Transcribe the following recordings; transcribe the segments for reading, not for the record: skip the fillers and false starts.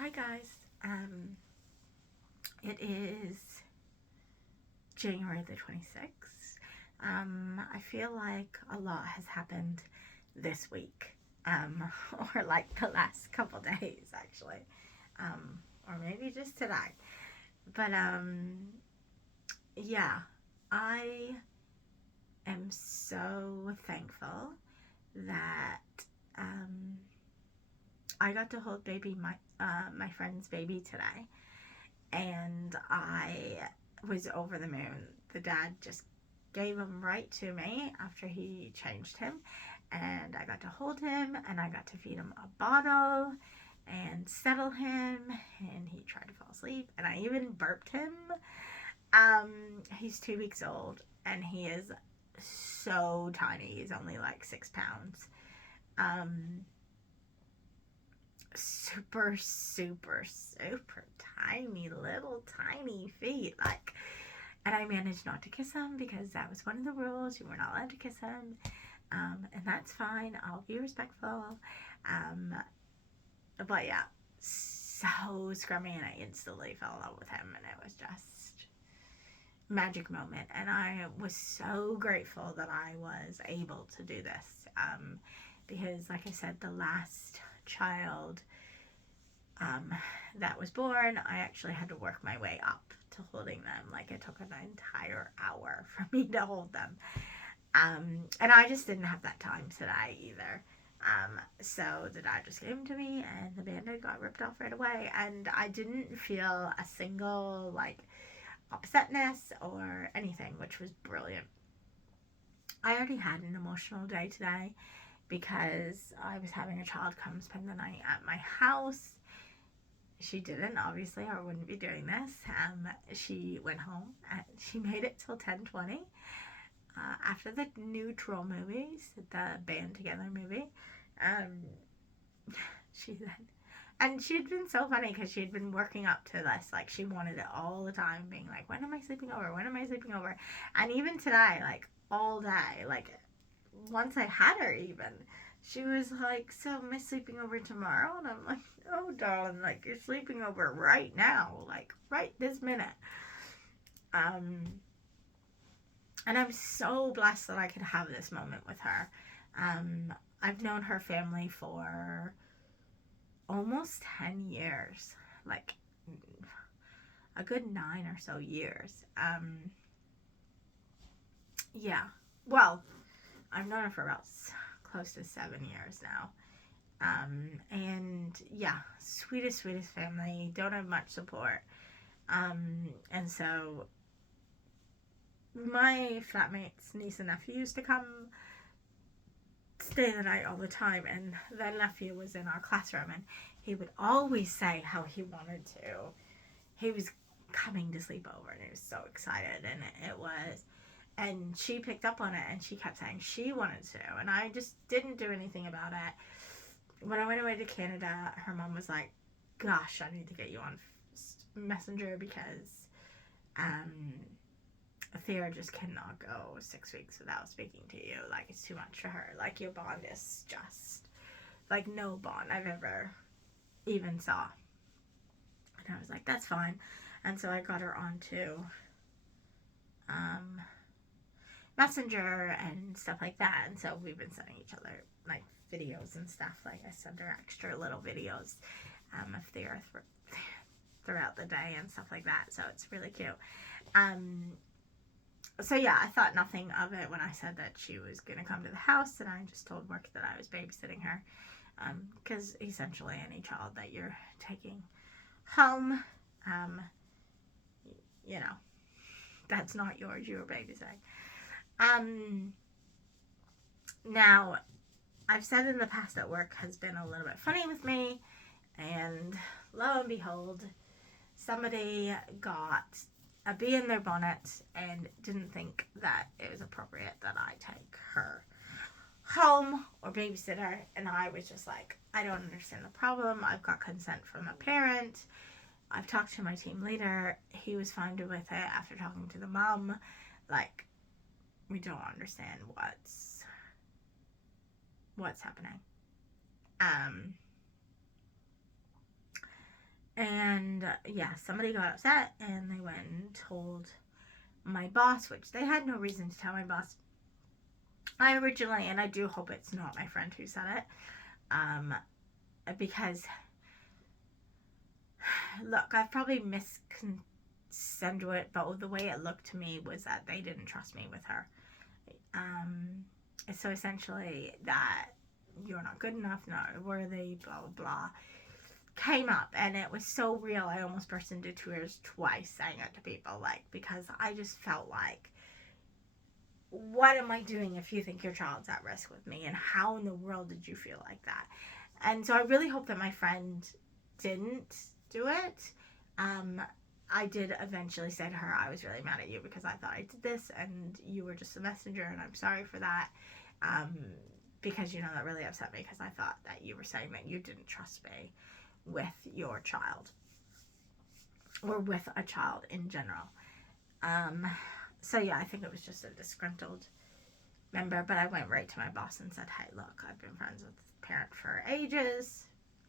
Hi guys. It is January the 26th. I feel like a lot has happened this week. Or like the last couple days actually. Or maybe just today. But yeah, I am so thankful that um I got to hold my friend's baby today, and I was over the moon. The dad just gave him right to me after he changed him, and I got to hold him, and I got to feed him a bottle and settle him, and he tried to fall asleep, and I even burped him. He's 2 weeks old, and he is so tiny. He's only like 6 pounds. Um, super, super, super tiny, little tiny feet. And I managed not to kiss him because that was one of the rules. You were not allowed to kiss him. And that's fine. I'll be respectful. Um, but yeah, so scrummy, and I instantly fell in love with him, and it was just magic moment. And I was so grateful that I was able to do this. Because, like I said, the last child um, that was born, I actually had to work my way up to holding them. Like, it took an entire hour for me to hold them. And I just didn't have that time today either. So the dad just gave them to me, and the band-aid got ripped off right away. And I didn't feel a single, like, upsetness or anything, which was brilliant. I already had an emotional day today because I was having a child come spend the night at my house. She didn't, obviously, or I wouldn't be doing this. She went home and she made it till 10:20. After the new Troll movies, the Band Together movie, um, she then, and she had been so funny because she had been working up to this. Like, she wanted it all the time, being like, when am I sleeping over? When am I sleeping over? And even today, like, all day, like, once I had her, even, she was like, so am I sleeping over tomorrow? And I'm like, oh, darling, like, you're sleeping over right now, like, right this minute. And I'm so blessed that I could have this moment with her. I've known her family for almost 10 years, like a good 9 or so years. Yeah, well, I've known her for about close to 7 years now. And yeah, sweetest, sweetest family. Don't have much support. And so my flatmate's niece and nephew used to come stay the night all the time, and their nephew was in our classroom, and he would always say how he wanted to. He was coming to sleep over, and he was so excited, and it was. And she picked up on it, and she kept saying she wanted to, and I just didn't do anything about it. When I went away to Canada, her mom was like, gosh, I need to get you on Messenger because Thea just cannot go 6 weeks without speaking to you. Like, it's too much for her. Like, your bond is just like no bond I've ever even saw. And I was like, that's fine. And so I got her onto Messenger and stuff like that. And so we've been sending each other like videos and stuff. Like, I send her extra little videos of the earth throughout the day and stuff like that. So it's really cute. So yeah, I thought nothing of it when I said that she was going to come to the house, and I just told work that I was babysitting her. Because essentially any child that you're taking home, you know, that's not yours, you were babysitting. Now, I've said in the past that work has been a little bit funny with me, and lo and behold, somebody got a bee in their bonnet and didn't think that it was appropriate that I take her home or babysit her. And I was just like, I don't understand the problem. I've got consent from a parent. I've talked to my team leader. He was fine with it after talking to the mom. Like, we don't understand what's happening. And yeah, somebody got upset and they went and told my boss, which they had no reason to tell my boss. I originally, and I do hope it's not my friend who said it, because look, I've probably misconstrued it, but the way it looked to me was that they didn't trust me with her. So essentially, that you're not good enough, not worthy, blah blah blah, came up, and it was so real. I almost burst into tears twice saying it to people, like, because I just felt like, what am I doing if you think your child's at risk with me, and how in the world did you feel like that? And so I really hope that my friend didn't do it. I did eventually say to her, I was really mad at you because I thought I did this and you were just a messenger, and I'm sorry for that. Because, you know, that really upset me because I thought that you were saying that you didn't trust me with your child or with a child in general. So yeah, I think it was just a disgruntled member, but I went right to my boss and said, hey, look, I've been friends with the parent for ages.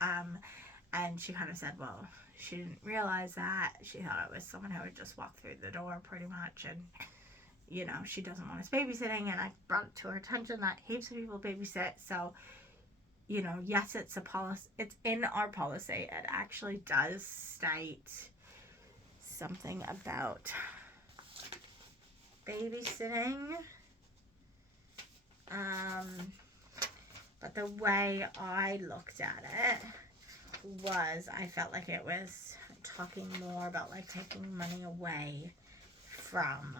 And she kind of said, well, she didn't realize that. She thought it was someone who would just walk through the door pretty much, and, you know, she doesn't want us babysitting. And I brought it to her attention that heaps of people babysit. So, you know, yes, it's a policy. It's in our policy. It actually does state something about babysitting. But the way I looked at it was, I felt like it was talking more about like taking money away from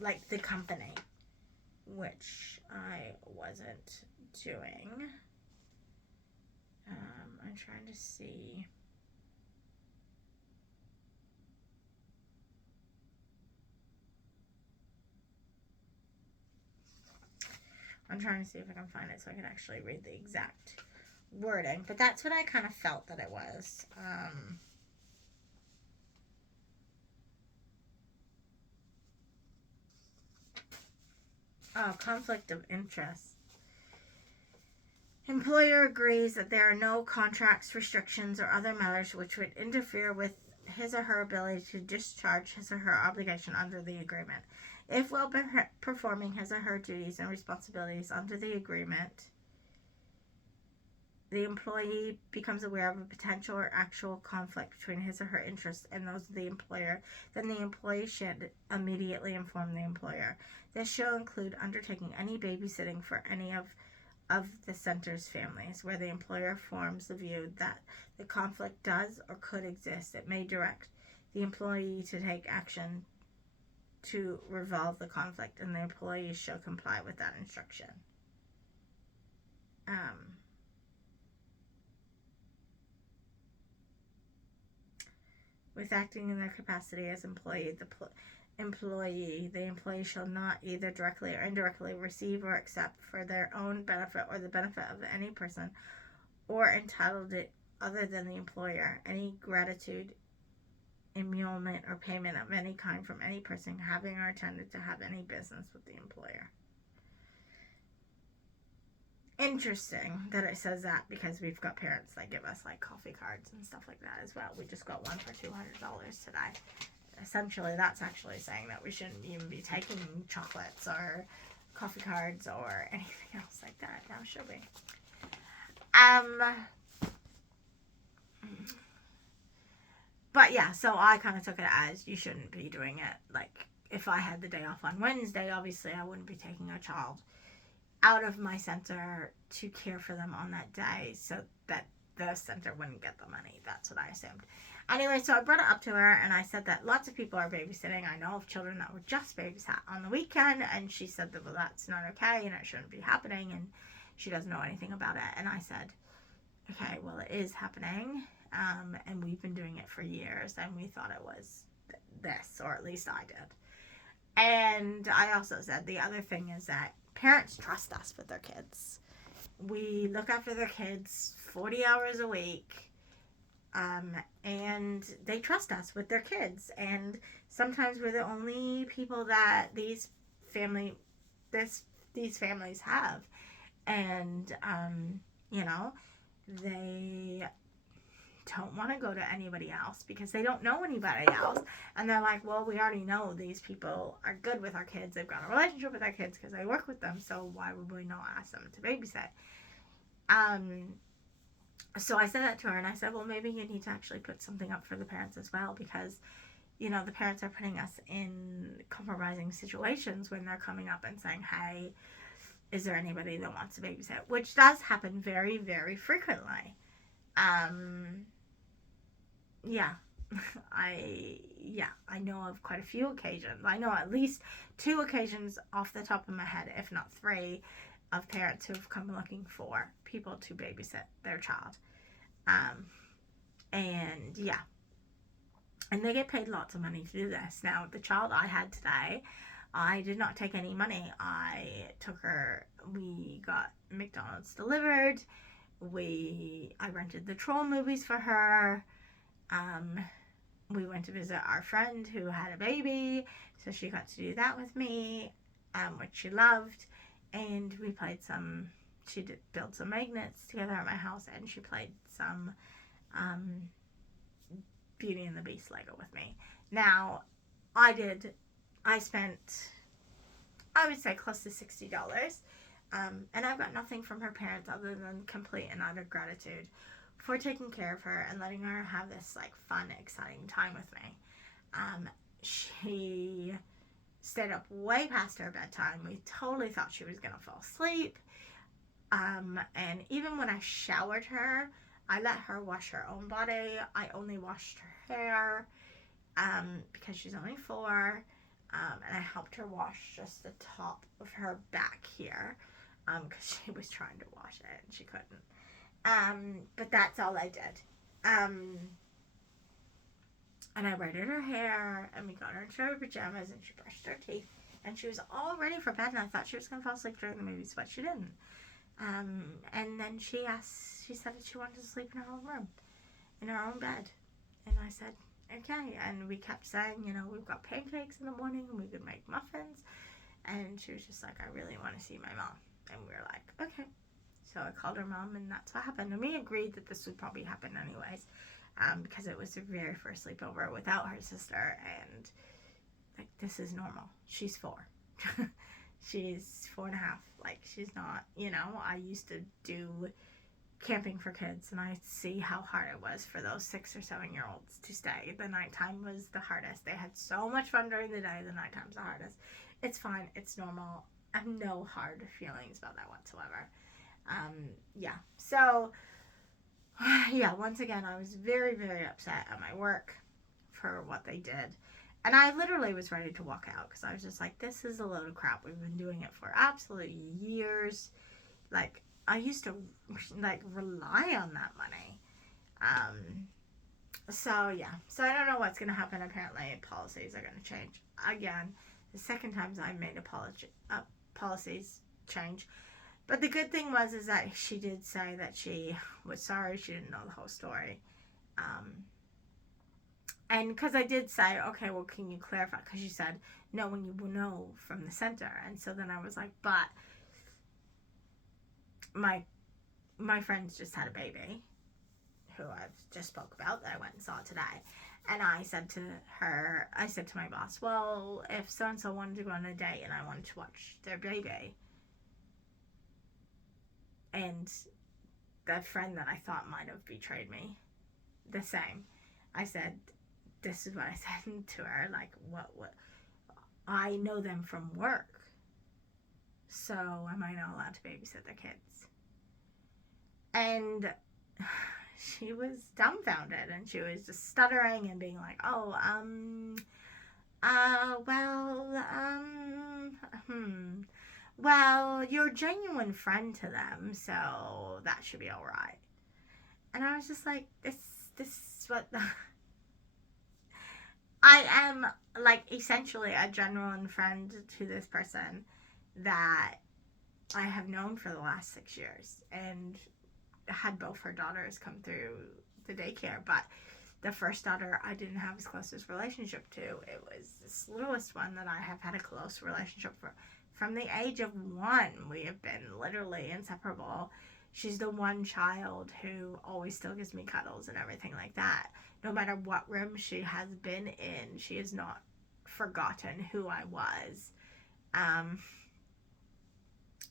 like the company, which I wasn't doing. I'm trying to see. I'm trying to see if I can find it so I can actually read the exact wording. But that's what I kind of felt that it was. Conflict of interest. Employer agrees that there are no contracts, restrictions, or other matters which would interfere with his or her ability to discharge his or her obligation under the agreement. If while performing his or her duties and responsibilities under the agreement, the employee becomes aware of a potential or actual conflict between his or her interests and those of the employer, then the employee should immediately inform the employer. This shall include undertaking any babysitting for any of the center's families. Where the employer forms the view that the conflict does or could exist, it may direct the employee to take action to resolve the conflict, and the employee shall comply with that instruction. With acting in their capacity as employee, the employee shall not either directly or indirectly receive or accept for their own benefit or the benefit of any person or entitled it other than the employer any gratitude, emolument, or payment of any kind from any person having or intended to have any business with the employer. Interesting that it says that, because we've got parents that give us like coffee cards and stuff like that as well. We just got one for $200 today. Essentially, that's actually saying that we shouldn't even be taking chocolates or coffee cards or anything else like that. Now, should we? But yeah, so I kind of took it as you shouldn't be doing it. Like, if I had the day off on Wednesday, obviously I wouldn't be taking a child out of my center to care for them on that day so that the center wouldn't get the money. That's what I assumed. Anyway, so I brought it up to her and I said that lots of people are babysitting. I know of children that were just babysat on the weekend, and she said that, well, that's not okay and it shouldn't be happening, and she doesn't know anything about it. And I said, okay, well, it is happening, and we've been doing it for years, and we thought it was this, or at least I did. And I also said the other thing is that parents trust us with their kids. We look after their kids 40 hours a week. And they trust us with their kids. And sometimes we're the only people that family, this these families have. And you know, they don't want to go to anybody else because they don't know anybody else. And they're like, well, we already know these people are good with our kids. They've got a relationship with our kids because they work with them. So why would we not ask them to babysit? Um, so I said that to her, and I said, well, maybe you need to actually put something up for the parents as well, because, the parents are putting us in compromising situations when they're coming up and saying, hey, is there anybody that wants to babysit? Which does happen very, very frequently. Um, yeah. I know of quite a few occasions. I know at least 2 occasions off the top of my head, if not 3, of parents who have come looking for people to babysit their child. Um, and yeah, and they get paid lots of money to do this. Now, the child I had today, I did not take any money. I took her, we got McDonald's delivered. I rented the Troll movies for her. We went to visit our friend who had a baby, so she got to do that with me, which she loved. And we played she did build some magnets together at my house, and she played some Beauty and the Beast Lego with me. Now, I spent, I would say, close to $60. And I've got nothing from her parents other than complete and utter gratitude for taking care of her and letting her have this fun, exciting time with me. She stayed up way past her bedtime. We totally thought she was gonna fall asleep. And even when I showered her, I let her wash her own body. I only washed her hair, because she's only 4. And I helped her wash just the top of her back here, because she was trying to wash it and she couldn't. But that's all I did. And I braided her hair, and we got her into her pajamas, and she brushed her teeth, and she was all ready for bed, and I thought she was going to fall asleep during the movies, but she didn't. And then she said that she wanted to sleep in her own room, in her own bed. And I said, okay. And we kept saying, we've got pancakes in the morning, we could make muffins. And she was just like, I really want to see my mom. And we were like, okay. So I called her mom, and that's what happened. And we agreed that this would probably happen anyways, because it was the very first sleepover without her sister. And this is normal. She's 4. She's 4.5. She's not, I used to do camping for kids, and I see how hard it was for those 6 or 7-year-olds to stay. The nighttime was the hardest. They had so much fun during the day. The nighttime's the hardest. It's fine. It's normal. I have no hard feelings about that whatsoever. Yeah. So, yeah, once again, I was very, very upset at my work for what they did. And I literally was ready to walk out, because I was just like, this is a load of crap. We've been doing it for absolute years. I used to, rely on that money. So, yeah. So, I don't know what's going to happen. Apparently, policies are going to change. Again, the second time I made policies change. But the good thing is that she did say that she was sorry. She didn't know the whole story. And because I did say, okay, well, can you clarify? Because she said, no, when you will know from the center. And so then I was like, but my friends just had a baby, who I've just spoke about, that I went and saw today. And I said to my boss, well, if so-and-so wanted to go on a date and I wanted to watch their baby, and the friend that I thought might have betrayed me, the same, I said, this is what I said to her, what I know them from work, so am I not allowed to babysit their kids? And she was dumbfounded, and she was just stuttering and being like, well, you're a genuine friend to them, so that should be alright. And I was just like, this is what I am, essentially a genuine friend to this person that I have known for the last 6 years, and had both her daughters come through the daycare. But the first daughter I didn't have as closest relationship to. It was this littlest one that I have had a close relationship for. From the age of 1, we have been literally inseparable. She's the one child who always still gives me cuddles and everything like that. No matter what room she has been in, she has not forgotten who I was.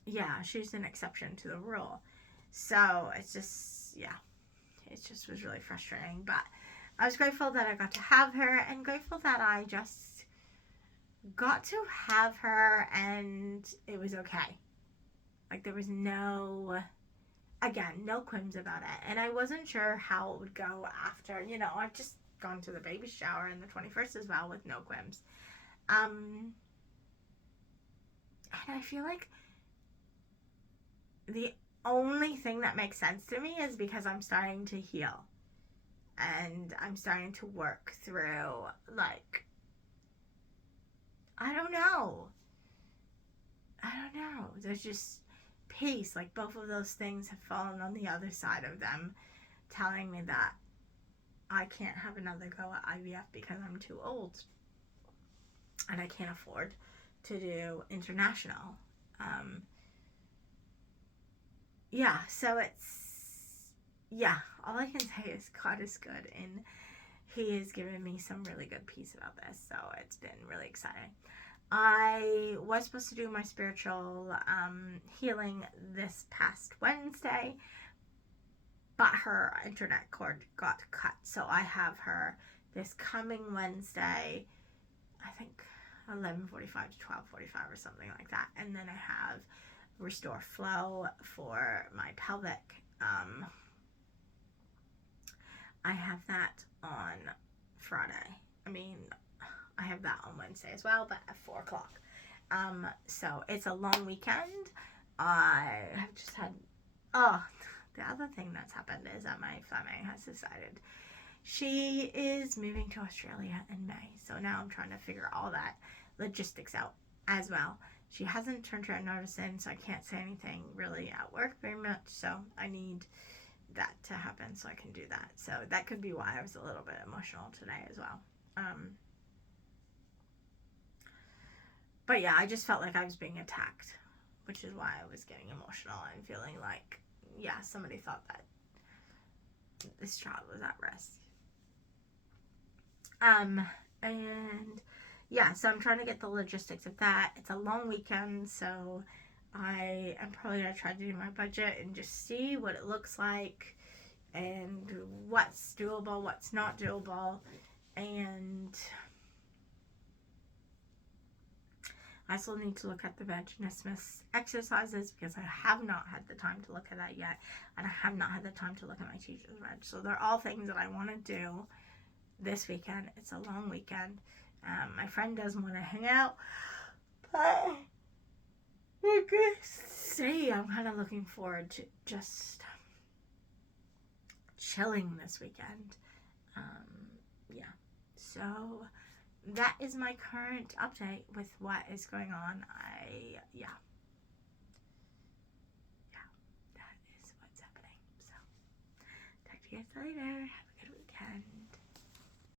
Yeah, she's an exception to the rule. So it's just, yeah, it just was really frustrating. But I was grateful that I got to have her, and grateful that I just got to have her and it was okay. Like, there was no, again, no quims about it. And I wasn't sure how it would go after. You know, I've just gone to the baby shower and the 21st as well with no quims. And I feel like the only thing that makes sense to me is because I'm starting to heal. And I'm starting to work through, like, I don't know. There's just peace. Like, both of those things have fallen on the other side of them, telling me that I can't have another go at IVF because I'm too old. And I can't afford to do international. Yeah, so it's, yeah, all I can say is God is good, and He has given me some really good peace about this, so it's been really exciting. I was supposed to do my spiritual healing this past Wednesday, but her internet cord got cut, so I have her this coming Wednesday, I think 11:45 to 12:45 or something like that, and then I have Restore Flow for my pelvic. I have that on Friday. I have that on Wednesday as well, but at 4 o'clock. So it's a long weekend. I have just had, the other thing that's happened is that my Fleming has decided she is moving to Australia in May. So now I'm trying to figure all that logistics out as well. She hasn't turned her notice in, so I can't say anything really at work very much. So I need that to happen so I can do that. So that could be why I was a little bit emotional today as well. But yeah, I just felt like I was being attacked, which is why I was getting emotional and feeling like, yeah, somebody thought that this child was at risk. And yeah, so I'm trying to get the logistics of that. It's a long weekend, so I am probably going to try to do my budget and just see what it looks like and what's doable, what's not doable. And I still need to look at the vaginismus exercises because I have not had the time to look at that yet. And I have not had the time to look at my teacher's reg. So they're all things that I want to do this weekend. It's a long weekend. My friend doesn't want to hang out, but I guess say I'm kind of looking forward to just chilling this weekend. Yeah, so that is my current update with what is going on. Yeah, that is what's happening. So talk to you guys later. Have a good weekend.